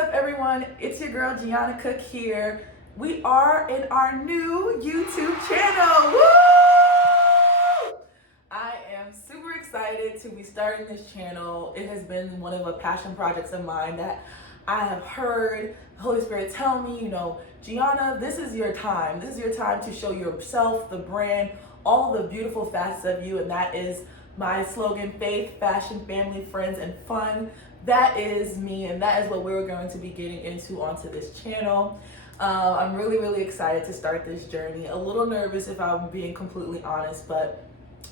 up, everyone? It's your girl Gianna Cook here. We are in our new YouTube channel. Woo! I am super excited to be starting this channel. It has been one of the passion projects of mine that I have heard the Holy Spirit tell me, Gianna, this is your time. This is your time to show yourself, the brand, all the beautiful facets of you, and that is my slogan: faith, fashion, family, friends, and fun. That is me, and that is what we're going to be getting into onto this channel. I'm really excited to start this journey. A little nervous, if I'm being completely honest, but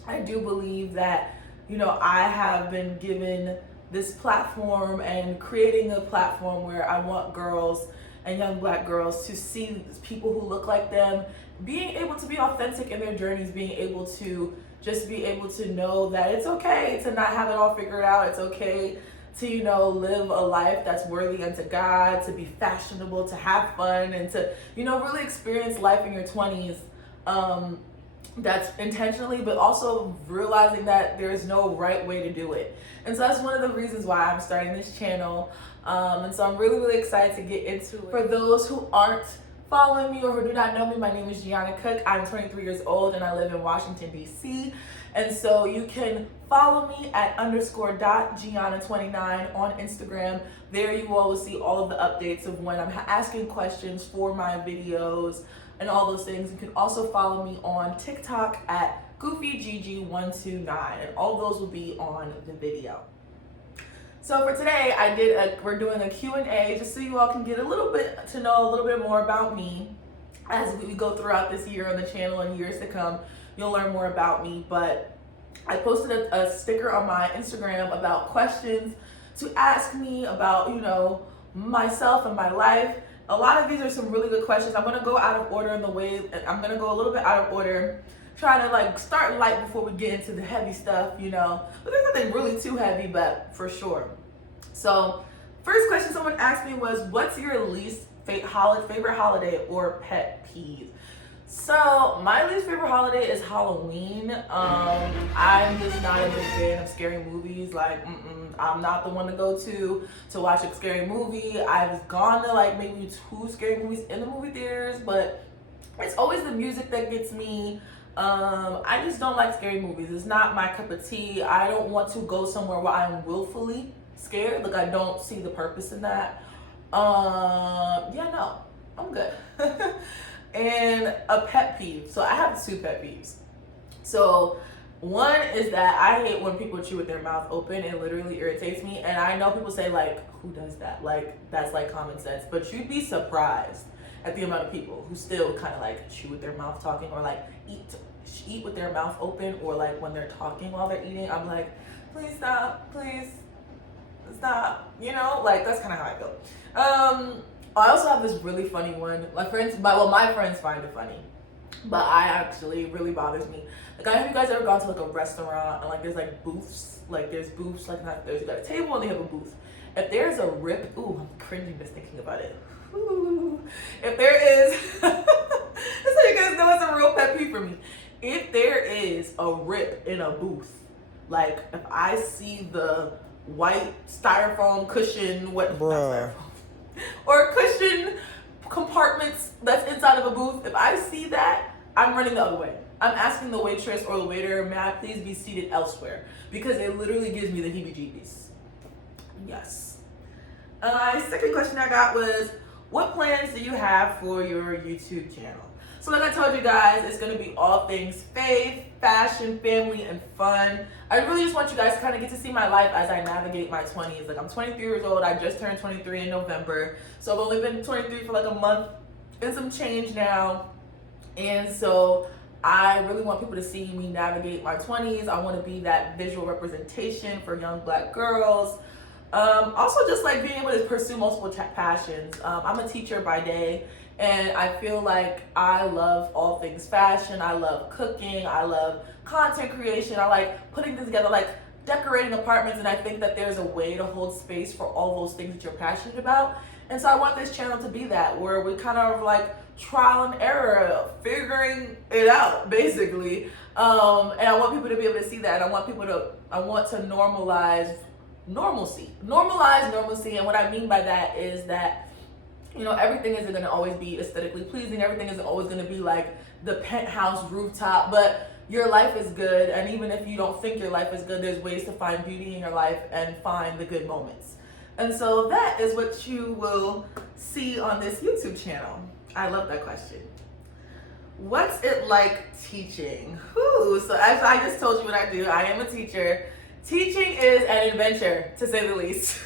I do believe that, I have been given this platform and creating a platform where I want girls and young Black girls to see people who look like them, being able to be authentic in their journeys, being able to just be able to know that it's okay to not have it all figured out. It's okay to, live a life that's worthy unto God, to be fashionable, to have fun, and to, really experience life in your 20s that's intentionally, but also realizing that there's no right way to do it. And so that's one of the reasons why I'm starting this channel. And so I'm really excited to get into it. For those who aren't following me or who do not know me, my name is Gianna Cook. I'm 23 years old and I live in Washington, D.C. And so you can follow me at _.Gianna29 on Instagram. There you all will see all of the updates of when I'm asking questions for my videos and all those things. You can also follow me on TikTok at GoofyGG129, and all those will be on the video. So for today, we're doing a Q&A just so you all can get a little bit to know a little bit more about me as we go throughout this year on the channel and years to come. You'll learn more about me, but I posted a sticker on my Instagram about questions to ask me about, myself and my life. A lot of these are some really good questions. I'm gonna go out of order in the way, I'm gonna go a little bit out of order, try to start light before we get into the heavy stuff, but there's nothing really too heavy, but for sure. So first question someone asked me was, what's your least favorite holiday or pet peeve? So my least favorite holiday is Halloween. I'm just not a big fan of scary movies. I'm not the one to go to watch a scary movie. I've gone to maybe 2 scary movies in the movie theaters, but it's always the music that gets me. I just don't like scary movies. It's not my cup of tea. I don't want to go somewhere where I'm willfully scared. I don't see the purpose in that. No, I'm good. And a pet peeve. So I have 2 pet peeves. So one is that I hate when people chew with their mouth open. It literally irritates me. And I know people say who does that? That's common sense. But you'd be surprised at the amount of people who still kind of chew with their mouth talking, or eat with their mouth open, or when they're talking while they're eating. I'm please stop, please stop. That's kind of how I feel. I also have this really funny one. My friends find it funny, but it really bothers me. Have you guys ever gone to a restaurant and there's booths? There's booths you got a table and they have a booth. If there's a rip, I'm cringing just thinking about it. Ooh. If there is, that's how you guys know it's a real pet peeve for me. If there is a rip in a booth, if I see the white styrofoam cushion, or cushion compartments that's inside of a booth, if I see that, I'm running the other way. I'm asking the waitress or the waiter, may I please be seated elsewhere? Because it literally gives me the heebie-jeebies. Yes. Second question I got was, what plans do you have for your YouTube channel? So like I told you guys, it's going to be all things faith, fashion, family, and fun. I really just want you guys to kind of get to see my life as I navigate my 20s. I'm 23 years old. I just turned 23 in November. So I've only been 23 for a month and some change now. And so I really want people to see me navigate my 20s. I want to be that visual representation for young Black girls. Also just being able to pursue multiple passions. I'm a teacher by day, and I feel I love all things fashion. I love cooking. I love content creation. I like putting things together, decorating apartments, and I think that there's a way to hold space for all those things that you're passionate about. And so I want this channel to be that, where we kind of trial and error, figuring it out, basically. And I want people to be able to see that. And I want to normalize normalcy. Normalize normalcy. And what I mean by that is that, you know, everything isn't going to always be aesthetically pleasing. Everything isn't always going to be like the penthouse rooftop, but your life is good. And even if you don't think your life is good, there's ways to find beauty in your life and find the good moments. And so that is what you will see on this YouTube channel. I love that question. What's it like teaching? Whew. So as I just told you what I do, I am a teacher. Teaching is an adventure, to say the least.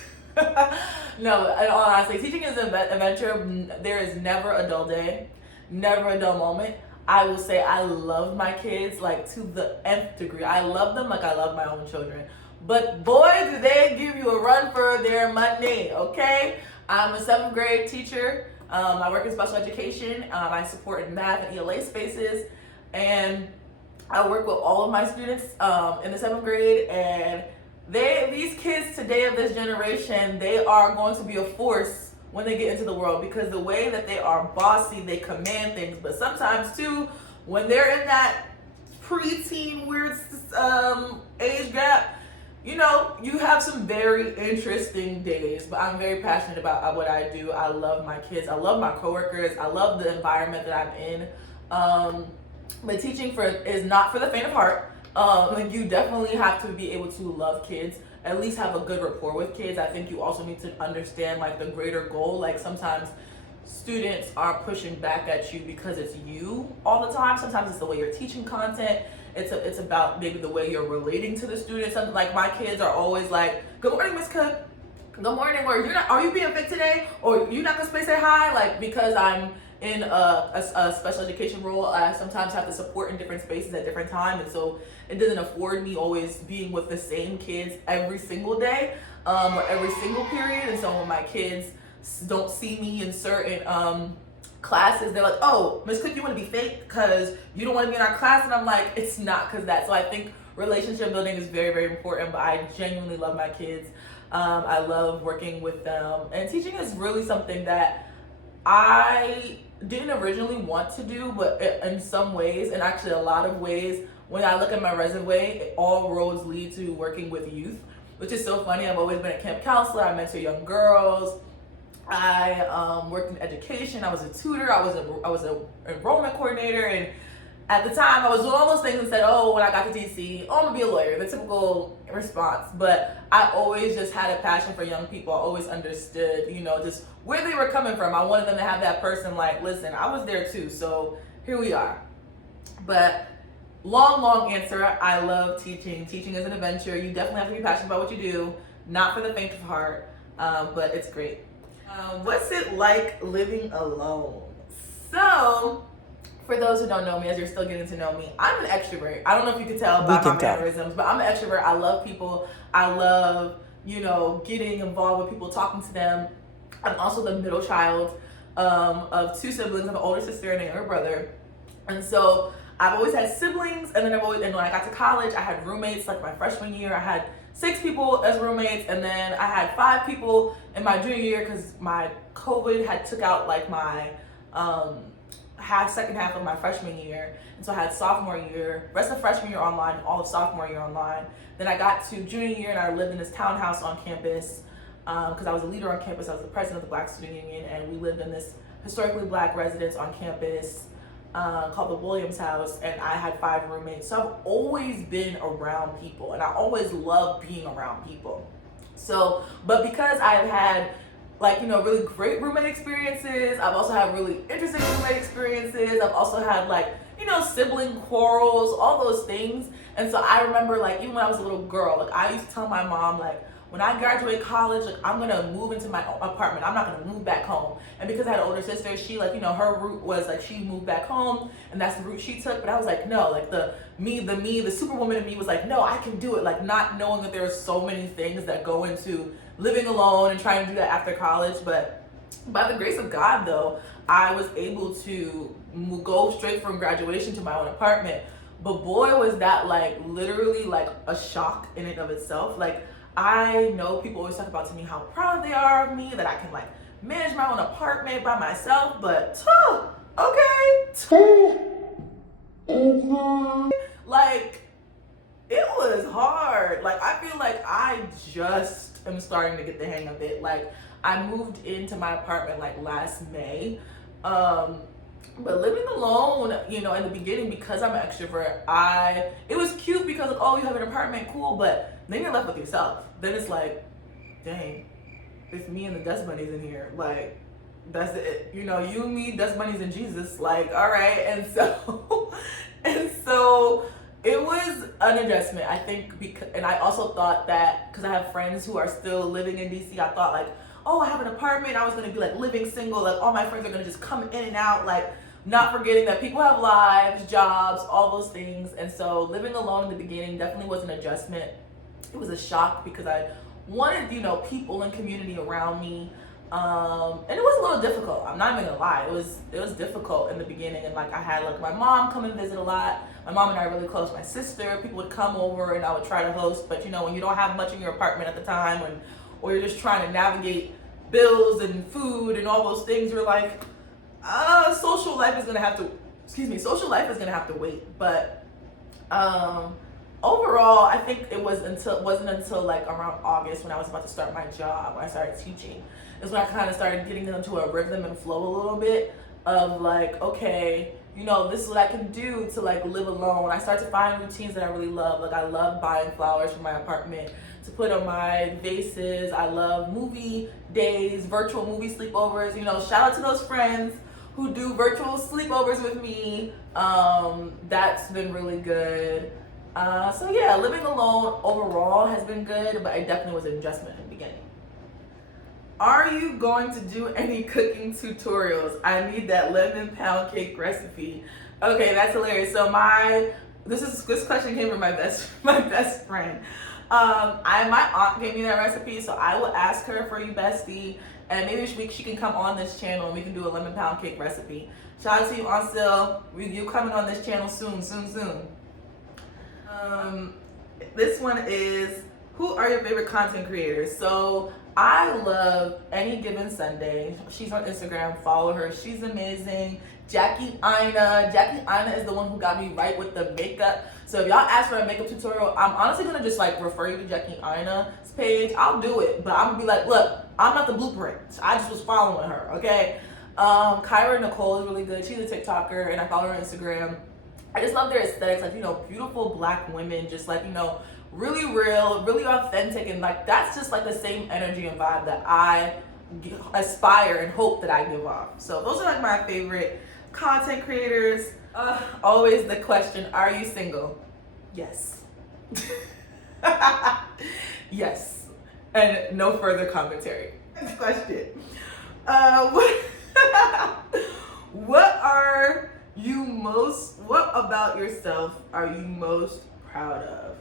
No, in all honesty, teaching is an adventure. There is never a dull day, never a dull moment. I will say I love my kids like to the nth degree. I love them like I love my own children. But boy, do they give you a run for their money, okay? I'm a 7th grade teacher. I work in special education. I support in math and ELA spaces. And I work with all of my students in the 7th grade. And these kids today of this generation, they are going to be a force when they get into the world, because the way that they are bossy, they command things. But sometimes too, when they're in that preteen weird age gap, you know, you have some very interesting days. But I'm very passionate about what I do. I love my kids. I love my coworkers. I love the environment that I'm in. But teaching is not for the faint of heart. You definitely have to be able to love kids, at least have a good rapport with kids. I think you also need to understand like the greater goal. Like sometimes students are pushing back at you because it's you all the time. Sometimes it's the way you're teaching content. It's about maybe the way you're relating to the students. Something like my kids are always like, "Good morning, Miss Cook. Good morning." Or are you being fake today? Or you're not gonna say hi? Like, because I'm in a special education role, I sometimes have to support in different spaces at different times, and so it doesn't afford me always being with the same kids every single day or every single period. And so when my kids don't see me in certain classes, they're like, "Oh, Miss Cook, you want to be fake because you don't want to be in our class?" And I'm like, it's not because that. So I think relationship building is very, very important, but I genuinely love my kids. I love working with them, and teaching is really something that I didn't originally want to do, but in some ways, and actually a lot of ways, when I look at my resume, all roads lead to working with youth, which is so funny. I've always been a camp counselor. I mentor young girls. I worked in education. I was a tutor. I was an enrollment coordinator, and at the time I was doing all those things and said, "Oh, when I got to DC, oh, I'm gonna be a lawyer," the typical response. But I always just had a passion for young people. I always understood, you know, just where they were coming from. I wanted them to have that person like, listen, I was there too, so here we are. But long answer, I love teaching. Teaching is an adventure. You definitely have to be passionate about what you do, not for the faint of heart, but it's great. What's it like living alone? So, for those who don't know me, as you're still getting to know me, I'm an extrovert. I don't know if you can tell by my mannerisms, but I'm an extrovert. I love people. I love, you know, getting involved with people, talking to them. I'm also the middle child of 2 siblings. I have an older sister and a younger brother. And so I've always had siblings, and then and when I got to college, I had roommates. Like my freshman year, I had 6 people as roommates, and then I had 5 people in my junior year because my COVID had took out like my second half of my freshman year. And so I had sophomore year, rest of freshman year online, all of sophomore year online. Then I got to junior year and I lived in this townhouse on campus because I was a leader on campus. I was the president of the Black Student Union, and we lived in this historically Black residence on campus called the Williams House, and I had 5 roommates. So I've always been around people, and I always loved being around people. So, but because I've had like, you know, really great roommate experiences, I've also had really interesting roommate experiences. I've also had like, you know, sibling quarrels, all those things. And so I remember like, even when I was a little girl, like I used to tell my mom, like, when I graduate college, like I'm gonna move into my apartment. I'm not gonna move back home. And because I had an older sister, she like, you know, her route was like she moved back home, and that's the route she took. But I was like, no, like the superwoman in me was like, no, I can do it. Like not knowing that there are so many things that go into living alone and trying to do that after college. But by the grace of God, though, I was able to go straight from graduation to my own apartment. But boy, was that like literally like a shock in and of itself. Like I know people always talk about to me how proud they are of me, that I can like manage my own apartment by myself, but okay. Like it was hard. Like I feel like I just am starting to get the hang of it. Like, I moved into my apartment like last May. But living alone, you know, in the beginning, because I'm an extrovert, it was cute because like, oh, you have an apartment, cool, but then you're left with yourself. Then it's like, dang, it's me and the dust bunnies in here. Like, that's it. You know, you, me, dust bunnies, and Jesus. Like, all right. And so, and so it was an adjustment, I think, because, and I also thought that because I have friends who are still living in DC, I thought like, oh, I have an apartment, I was gonna be like living single, like all my friends are gonna just come in and out, like not forgetting that people have lives, jobs, all those things. And so living alone in the beginning definitely was an adjustment. It was a shock because I wanted, you know, people and community around me. And it was a little difficult. I'm not even gonna lie. It was difficult in the beginning, and like I had like my mom come and visit a lot. My mom and I are really close. My sister, people would come over, and I would try to host. But you know, when you don't have much in your apartment at the time, or you're just trying to navigate bills and food and all those things, you're like, social life is gonna have to. Social life is gonna have to wait. But overall, I think it wasn't until like around August when I was about to start my job, when I started teaching, is when I kind of started getting into a rhythm and flow a little bit of like, okay, you know, this is what I can do to like live alone. I started to find routines that I really love. Like I love buying flowers for my apartment to put on my vases. I love movie days, virtual movie sleepovers. You know, shout out to those friends who do virtual sleepovers with me. That's been really good. So yeah, living alone overall has been good, but it definitely was an adjustment in the beginning. Are you going to do any cooking tutorials? I need that lemon pound cake recipe. Okay, that's hilarious. So this question came from my best friend. My aunt gave me that recipe, so I will ask her for you, bestie, and maybe she can come on this channel and we can do a lemon pound cake recipe. Shout out to you, Aunt Sil. You coming on this channel soon. This one is, who are your favorite content creators? So I love Any Given Sunday. She's on Instagram, follow her. She's amazing. Jackie Ina is the one who got me right with the makeup. So if y'all ask for a makeup tutorial, I'm honestly gonna just like refer you to Jackie Ina's page. I'll do it, but I'm gonna be like, look, I'm not the blueprint. I just was following her, okay? Kyra Nicole is really good. She's a TikToker and I follow her on Instagram. I just love their aesthetics, like, you know, beautiful black women, just like, you know, really real, really authentic, and like that's just like the same energy and vibe that I aspire and hope that I give off. So those are like my favorite content creators. Always the question, are you single? Yes. Yes. And no further commentary. Next question. What about yourself are you most proud of?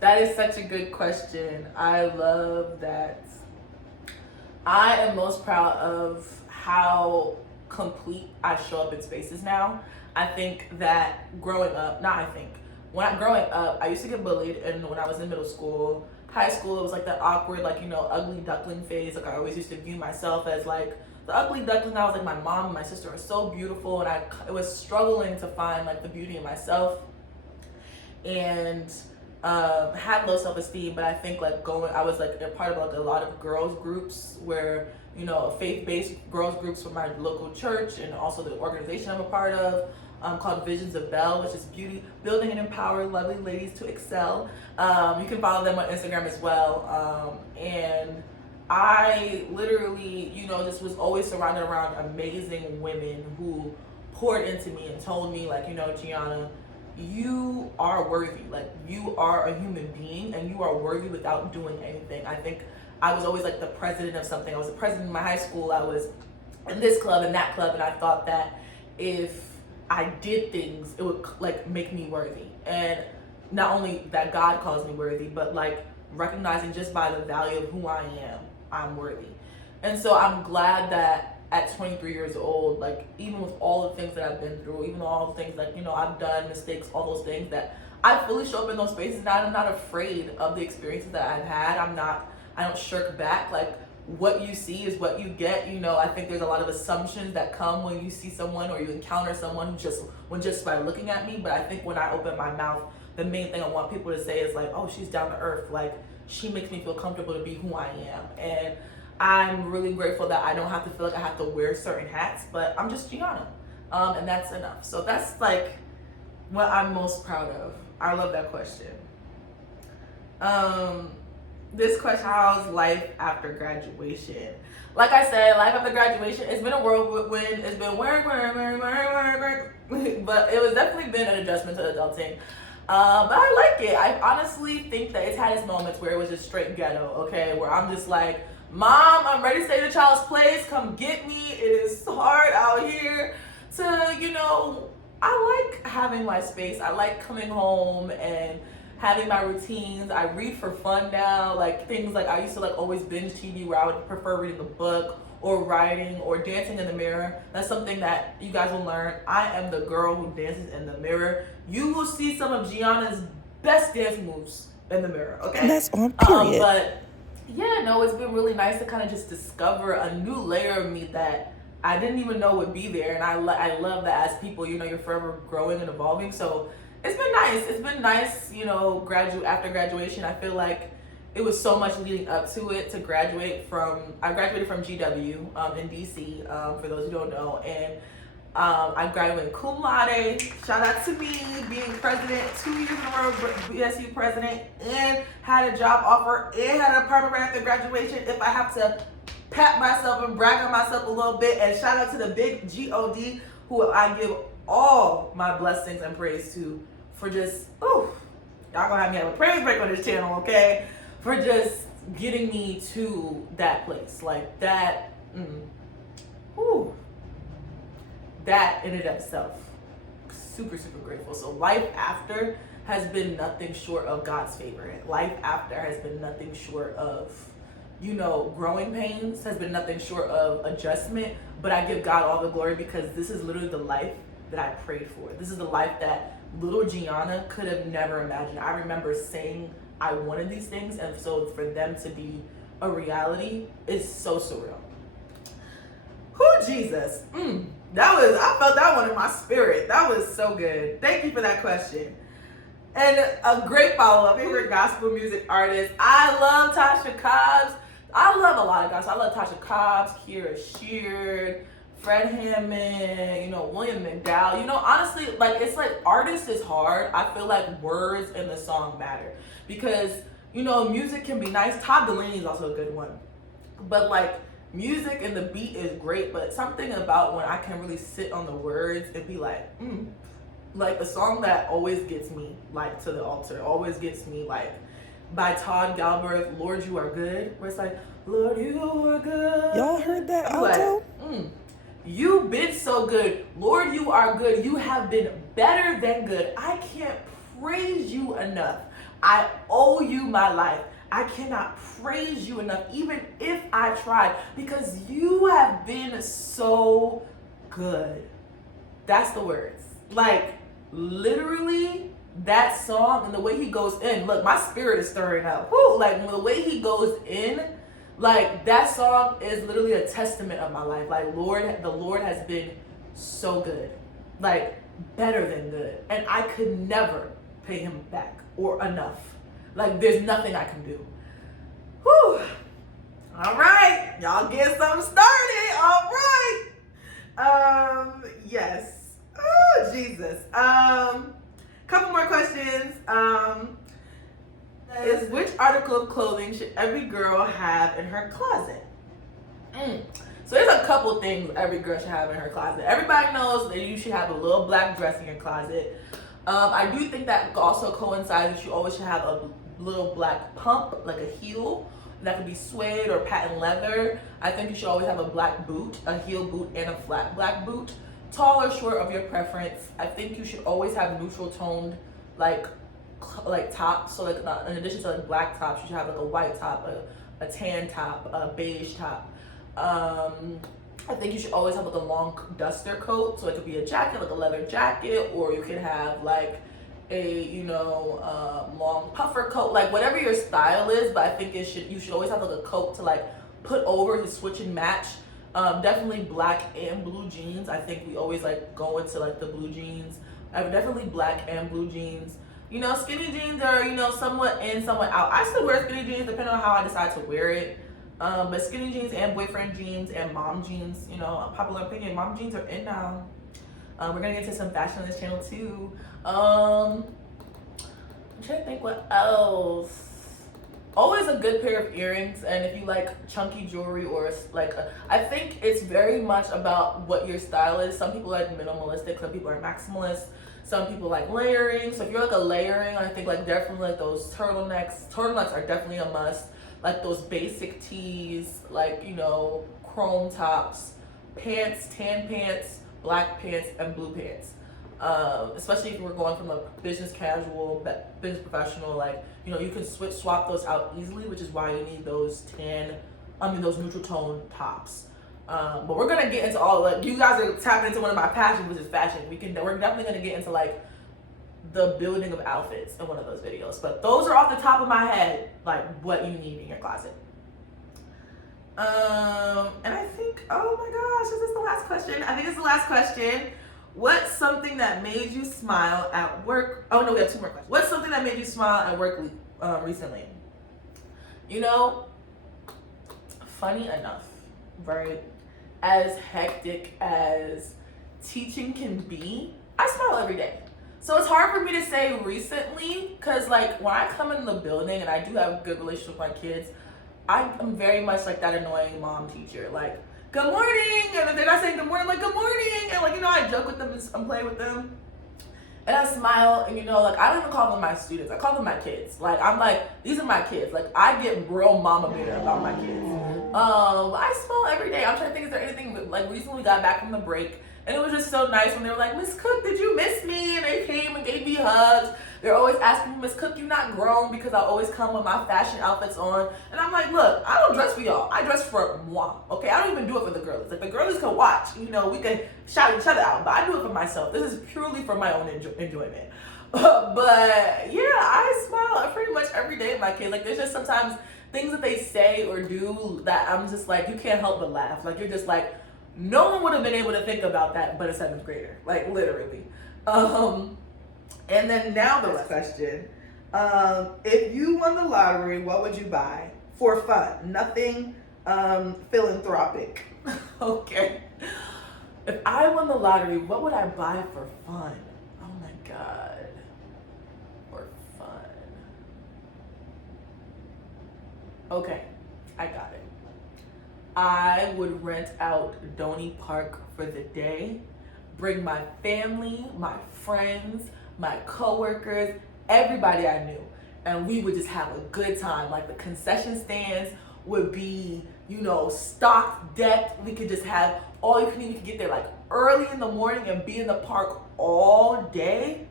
That is such a good question. I love that. I am most proud of how complete I show up in spaces now. I think that growing up, growing up, I used to get bullied, and when I was in middle school, high school, it was like that awkward, like, you know, ugly duckling phase. Like I always used to view myself as like the ugly duckling. I was like, my mom and my sister are so beautiful, and I was struggling to find like the beauty in myself, and had low self-esteem. But I think like I was like a part of like a lot of girls groups where, you know, faith-based girls groups from my local church, and also the organization I'm a part of, called Visions of Belle, which is beauty, building and empowering lovely ladies to excel. You can follow them on Instagram as well. And I literally, you know, just was always surrounded around amazing women who poured into me and told me, like, you know, Gianna, you are worthy. Like, you are a human being and you are worthy without doing anything. I think I was always like the president of something. I was the president of my high school. I was in this club and that club, and I thought that if I did things, it would like make me worthy. And not only that God calls me worthy, but like recognizing just by the value of who I am, I'm worthy. And so I'm glad that at 23 years old, like even with all the things that I've been through, even all the things like, you know, I've done mistakes, all those things, that I fully show up in those spaces, and I'm not afraid of the experiences that I've had. I don't shirk back. Like, what you see is what you get. You know, I think there's a lot of assumptions that come when you see someone or you encounter someone just by looking at me. But I think when I open my mouth, the main thing I want people to say is like, oh, she's down to earth. Like, she makes me feel comfortable to be who I am. And I'm really grateful that I don't have to feel like I have to wear certain hats, but I'm just Gianna. And that's enough. So that's like what I'm most proud of. I love that question. This question, how's life after graduation? Like I said, life after graduation, it's been a whirlwind. It's been work, but it was definitely been an adjustment to adulting. But I like it. I honestly think that it's had its moments where it was just straight ghetto, okay? Where I'm just like, Mom, I'm ready to stay at a child's place. Come get me. It is hard out here to, you know, I like having my space. I like coming home and having my routines. I read for fun now, like things like I used to like always binge TV where I would prefer reading a book or writing or dancing in the mirror. That's something that you guys will learn. I am the girl who dances in the mirror. You will see some of Gianna's best dance moves in the mirror, okay? And that's on period. But yeah, no, it's been really nice to kind of just discover a new layer of me that I didn't even know would be there. And I love that as people, you know, you're forever growing and evolving. So it's been nice. It's been nice, you know, after graduation. I feel like it was so much leading up to it to graduate from. I graduated from GW in DC, for those who don't know, and I graduated cum laude. Shout out to me being president 2 years in a row, BSU president, and had a job offer and had an apartment right after graduation. If I have to pat myself and brag on myself a little bit, and shout out to the big God, who I give all my blessings and praise to for just, y'all gonna have me have a praise break on this channel, okay? For just getting me to that place. Like that, that in and of itself, super, super grateful. So life after has been nothing short of God's favor. Life after has been nothing short of, you know, growing pains, has been nothing short of adjustment. But I give God all the glory because this is literally the life that I prayed for. This is the life that little Gianna could have never imagined. I remember saying I wanted these things, and so for them to be a reality is so surreal. Who Jesus? I felt that one in my spirit. That was so good. Thank you for that question. And a great follow-up. Favorite gospel music artist. I love Tasha Cobbs. I love a lot of gospel. I love Tasha Cobbs, Kira Sheard, Fred Hammond, you know, William McDowell. You know, honestly, like, it's like artist is hard. I feel like words in the song matter. Because, you know, music can be nice. Todd Delaney is also a good one. But, like, music and the beat is great. But something about when I can really sit on the words and be like, like, the song that always gets me, like, to the altar, always gets me, like, by Todd Galbraith, Lord, You Are Good. Where it's like, Lord, You Are Good. Y'all heard that alto? Like, you've been so good. Lord, You Are Good. You have been better than good. I can't praise you enough. I owe you my life. I cannot praise you enough, even if I tried, because you have been so good. That's the words. Like, literally, that song and the way he goes in, look, my spirit is stirring up. Woo, like, the way he goes in, like, that song is literally a testament of my life. Like, the Lord has been so good. Like, better than good. And I could never pay him back or enough. Like, there's nothing I can do. Whew. All right. Y'all get something started. All right. Yes. Oh, Jesus. Couple more questions. Is which article of clothing should every girl have in her closet? So there's a couple things every girl should have in her closet. Everybody knows that you should have a little black dress in your closet. I do think that also coincides that you always should have a little black pump, like a heel. That could be suede or patent leather. I think you should always have a black boot, a heel boot, and a flat black boot. Tall or short of your preference. I think you should always have neutral toned, like tops. So, like, in addition to like black tops, you should have like a white top, a tan top, a beige top. I think you should always have like a long duster coat. So it could be a jacket, like a leather jacket, or you could have like a, you know, long puffer coat, like whatever your style is. But I think you should always have like a coat to like put over to switch and match. Definitely black and blue jeans. I think we always like go into like the blue jeans. Definitely black and blue jeans. You know, skinny jeans are, you know, somewhat in, somewhat out. I still wear skinny jeans depending on how I decide to wear it. But skinny jeans and boyfriend jeans and mom jeans, you know, popular opinion, mom jeans are in now. We're gonna get into some fashion on this channel too. I'm trying to think what else. Always a good pair of earrings, and if you like chunky jewelry or like, I think it's very much about what your style is. Some people like minimalistic, some people are maximalist, some people like layering. So if you're like a layering, I think like definitely like those turtlenecks. Turtlenecks are definitely a must. Like those basic tees, like, you know, chrome tops, pants, tan pants, black pants, and blue pants. Especially if we're going from a business casual, business professional, like, you know, you can swap those out easily, which is why you need those those neutral tone tops. But we're gonna get into all, like, you guys are tapping into one of my passions, which is fashion. We're definitely gonna get into like the building of outfits in one of those videos. But those are off the top of my head, like what you need in your closet. And I think, oh my gosh, is this the last question? I think it's the last question. What's something that made you smile at work? Oh no, we have two more questions. What's something that made you smile at work recently? You know, funny enough, right? As hectic as teaching can be, I smile every day. So it's hard for me to say recently, because like when I come in the building and I do have a good relationship with my kids, I'm very much like that annoying mom teacher. Like, good morning, and if they're not saying good morning, I'm like, good morning, and like, you know, I joke with them and play with them, and I smile, and you know, like, I don't even call them my students, I call them my kids. Like, I'm like, these are my kids. Like, I get real mama bear about my kids. I smile every day. I'm trying to think, is there anything, like, recently we got back from the break, and it was just so nice when they were like, Miss Cook, did you miss me? And they came and gave me hugs. They're always asking me, Miss Cook, you not grown, because I always come with my fashion outfits on. And I'm like, look, I don't dress for y'all. I dress for moi, okay? I don't even do it for the girls. Like, the girls can watch, you know, we can shout each other out, but I do it for myself. This is purely for my own enjoyment. But yeah, I smile pretty much every day at my kids. Like, there's just sometimes things that they say or do that I'm just like, you can't help but laugh. Like, you're just like, no one would have been able to think about that but a 7th grader. Like, literally. And then now the last question. If you won the lottery, what would you buy? For fun. Nothing philanthropic. Okay. If I won the lottery, what would I buy for fun? Oh my God. For fun. Okay, I got it. I would rent out Donny Park for the day, bring my family, my friends, my coworkers, everybody I knew, and we would just have a good time. Like, the concession stands would be, you know, stocked, decked. We could just have all you can eat. We could get there like early in the morning and be in the park all day.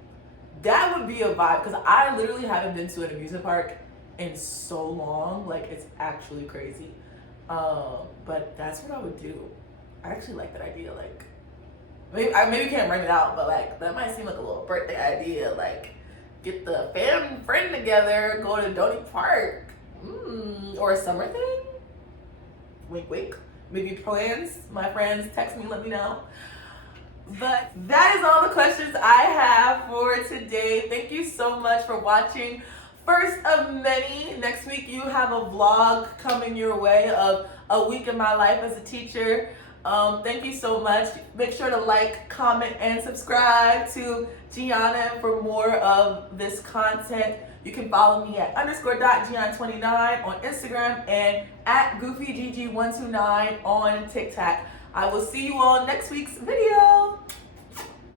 That would be a vibe, because I literally haven't been to an amusement park in so long. Like, it's actually crazy. But that's what I would do. I actually like that idea. Like, maybe can't bring it out, but like, that might seem like a little birthday idea. Like, get the friend together, go to Donny Park, or a summer thing. Wink, wink. Maybe plans. My friends, text me, let me know. But that is all the questions I have for today. Thank you so much for watching. First of many. Next week you have a vlog coming your way of a week in my life as a teacher. Thank you so much. Make sure to like, comment, and subscribe to Gianna for more of this content. You can follow me at _.Gianna29 on Instagram and at GoofyGG129 on TikTok. I will see you all next week's video.